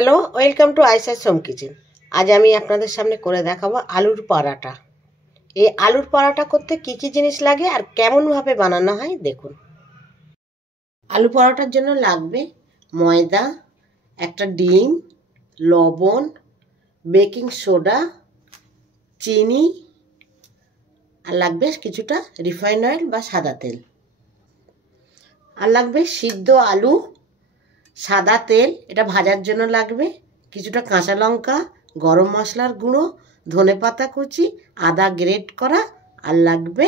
Hello, welcome to আইসাস home kitchen. আজ আমি আপনাদের সামনে করে দেখাবো আলুর পরাটা। এই আলুর পরাটা করতে কি কি জিনিস লাগে আর কেমনভাবে বানানো হয় দেখুন। আলু পরাটার জন্য লাগবে ময়দা, একটা ডিম, লবণ, বেকিং সোডা, চিনি, আর লাগবে কিছুটা রিফাইন্ড অয়েল বা সাদা তেল। আর লাগবে সিদ্ধ আলু, সাদা তেল, এটা ভাজার জন্য লাগবে, কিছুটা কাঁচা লঙ্কা, গরম মশলার গুঁড়ো, ধনেপাতা কুচি, আদা গ্রেট করা, আর লাগবে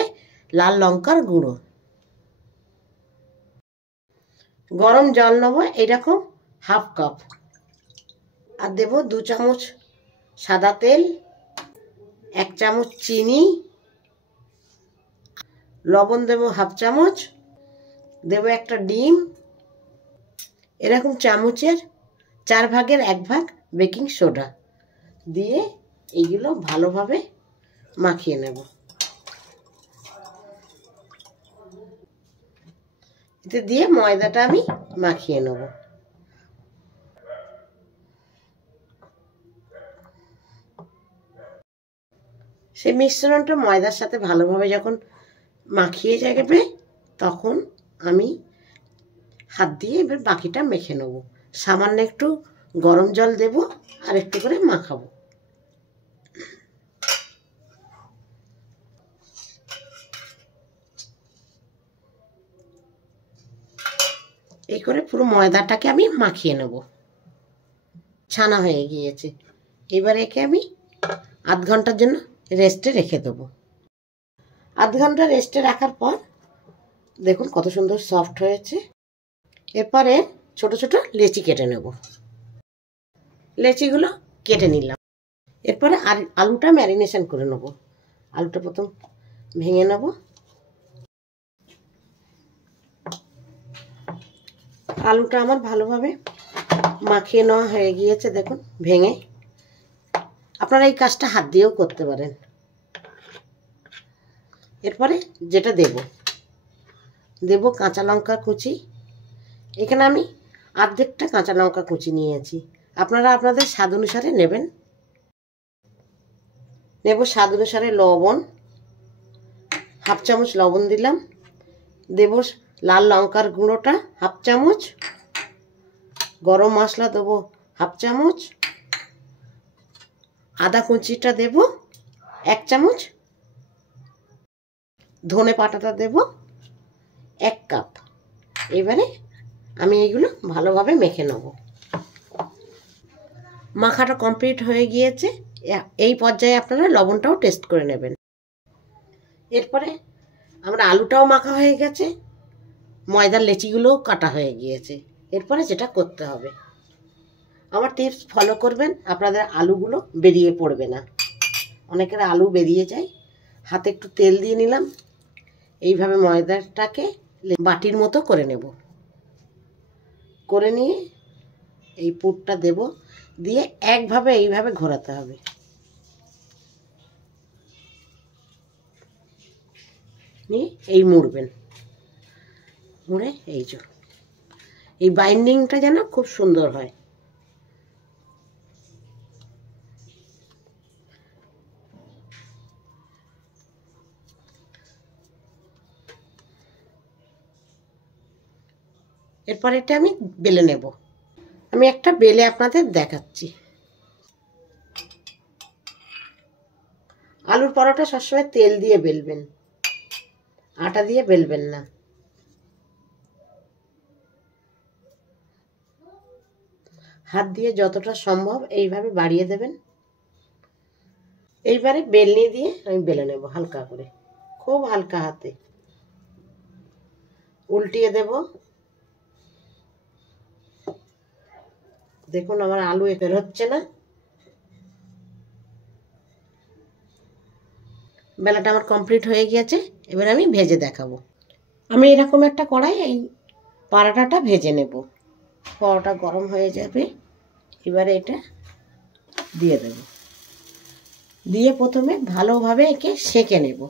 লাল লঙ্কার গুঁড়ো। গরম জল নেব এরকম হাফ কাপ, আর দেব 2 চামচ সাদা তেল, 1 চামচ চিনি, লবণ দেব হাফ চামচ, দেব একটা ডিম, এরকম চামচের 4 ভাগের 1 ভাগ বেকিং সোডা দিয়ে এইগুলো ভালোভাবে মাখিয়ে নেব। এতে দিয়ে ময়দাটা আমি মাখিয়ে নেব। সেই মিশ্রণটা ময়দার সাথে ভালোভাবে যখন মাখিয়ে যাবে তখন আমি হাত দিয়ে এবার বাকিটা মেখে নেব। সামান্য একটু গরম জল দেব আর একটু করে মাখাবো। এই করে পুরো ময়দাটাকে আমি মাখিয়ে নেব। ছানা হয়ে গিয়েছে, এবার একে আমি আধ ঘন্টার জন্য রেস্টে রেখে দেবো। আধ ঘন্টা রেস্টে রাখার পর দেখুন কত সুন্দর সফট হয়েছে। এরপরে ছোট ছোট লেচি কেটে নেব। লেচিগুলো কেটে নিলাম। এরপরে আলুটা ম্যারিনেশন করে নেব। আলুটা প্রথম ভেঙে নেব। আলুটা আমার ভালোভাবে মাখিয়ে নেওয়া হয়ে গিয়েছে দেখুন ভেঙে। আপনারা এই কাজটা হাত দিয়েও করতে পারেন। এরপরে যেটা দেব কাঁচা লঙ্কা কুচি। এখানে আমি অর্ধেকটা কাঁচা লঙ্কা কুচি নিয়েছি, আপনারা আপনাদের স্বাদ অনুসারে নেবেন। নেব স্বাদ অনুসারে লবণ, হাফ চামচ লবণ দিলাম। দেব লাল লঙ্কার গুঁড়োটা হাফ চামচ, গরম মশলা দেবো হাফ চামচ, আদা কুচিটা দেব 1 চামচ, ধনে পাতাটা দেব 1 কাপ। এবারে আমি এইগুলো ভালোভাবে মেখে নেব। মাখাটা কমপ্লিট হয়ে গিয়েছে। এই পর্যায়ে আপনারা লবণটাও টেস্ট করে নেবেন। এরপরে আমরা আলুটাও মাখা হয়ে গেছে, ময়দার লেচিগুলোও কাটা হয়ে গিয়েছে। এরপরে যেটা করতে হবে, আমার টিপস ফলো করবেন, আপনাদের আলুগুলো বেরিয়ে পড়বে না। অনেকের আলু বেরিয়ে যায়। হাতে একটু তেল দিয়ে নিলাম, এইভাবে ময়দাটাকে বাটির মতো করে নেব। করে নিয়ে এই পুরটা দেব, দিয়ে একভাবে এইভাবে ঘোরাতে হবে। নিয়ে এই মুড়বেন, মুড়ে এই বাইন্ডিংটা যেন খুব সুন্দর হয়। এরপর এটা আমি বেলে নেব। আমি একটা বেলে আপনাদের দেখাচ্ছি। আলুর পরোটা সবসময় তেল দিয়ে বেলবেন, আটা দিয়ে বেলবেন না। হাত দিয়ে যতটা সম্ভব এইভাবে বাড়িয়ে দেবেন। এইবারে বেলনি দিয়ে আমি বেলে নেব হালকা করে, খুব হালকা হাতে। উল্টিয়ে দেব। দেখুন আমার আলু বের হচ্ছে না। বেলাটা আমার কমপ্লিট হয়ে গিয়েছে। এবার আমি ভেজে দেখাবো। আমি এরকম একটা কড়াই এই পরোটাটা ভেজে নেব। পরোটা গরম হয়ে যাবে, এবারে এটা দিয়ে দেব। দিয়ে প্রথমে ভালোভাবে একে সেঁকে নেব।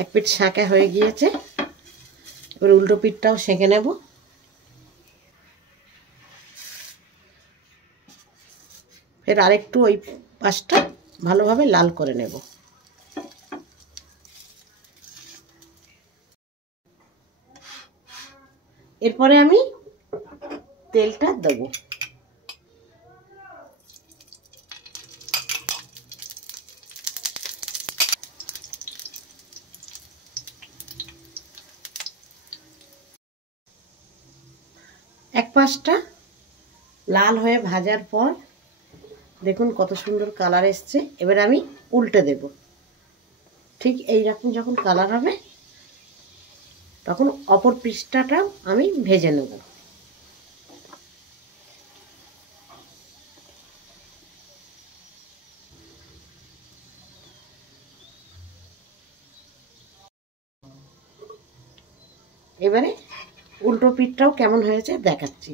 এক পিঠ শাঁকা হয়ে গিয়েছে, এবার উল্টো পিঠটাও সেঁকে নেব। ফের আরেকটু ওই পাশটা ভালোভাবে লাল করে নেব। এরপরে আমি তেলটা দেব। এক পাশটা লাল হয়ে ভাজার পর দেখুন কত সুন্দর কালার এসছে। এবার আমি উল্টে দেব। ঠিক এই রকম যখন কালার হবে তখন অপর পৃষ্ঠাটা আমি ভেজে নেব। এবারে উল্টো পিঠটাও কেমন হয়েছে দেখাচ্ছি।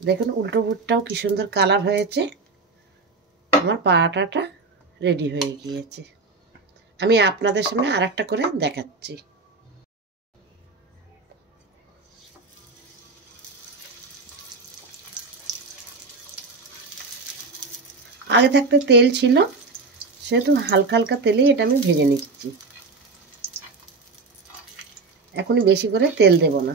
দেখুন উল্টো পিঠটাও কি সুন্দর কালার হয়েছে। আমার পরাটাটা রেডি হয়ে গিয়েছে। আমি আপনাদের সামনে আরেকটা করে দেখাচ্ছি। আগে থাকতে তেল ছিল, সেহেতু হালকা হালকা তেলেই এটা আমি ভেজে নিচ্ছি। এখনই বেশি করে তেল দেব না।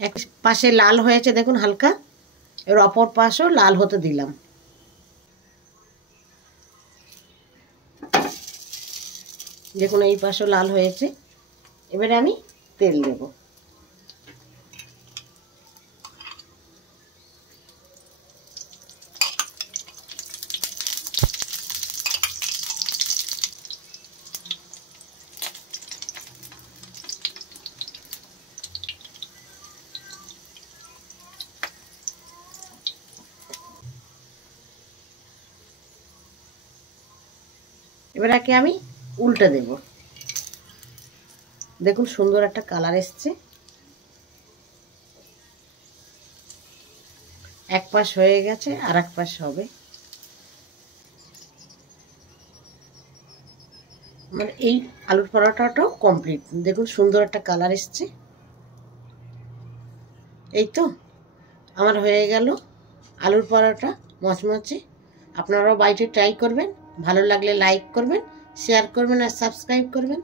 এক পাশে লাল হয়েছে দেখুন হালকা, এর অপর পাশও লাল হতে দিলাম। দেখুন এই পাশও লাল হয়েছে। এবারে আমি তেল দেব। এবার একে আমি উল্টে দেব। দেখুন সুন্দর একটা কালার এসছে। এক পাশ হয়ে গেছে, আর এক পাশ হবে। মানে এই আলুর পরোটাটাও কমপ্লিট। দেখুন সুন্দর একটা কালার এসছে। এই তো আমার হয়ে গেল আলুর পরোটা মচমচে। আপনারাও বাড়িতে ট্রাই করবেন। ভালো লাগলে লাইক করবেন, শেয়ার করবেন আর সাবস্ক্রাইব করবেন।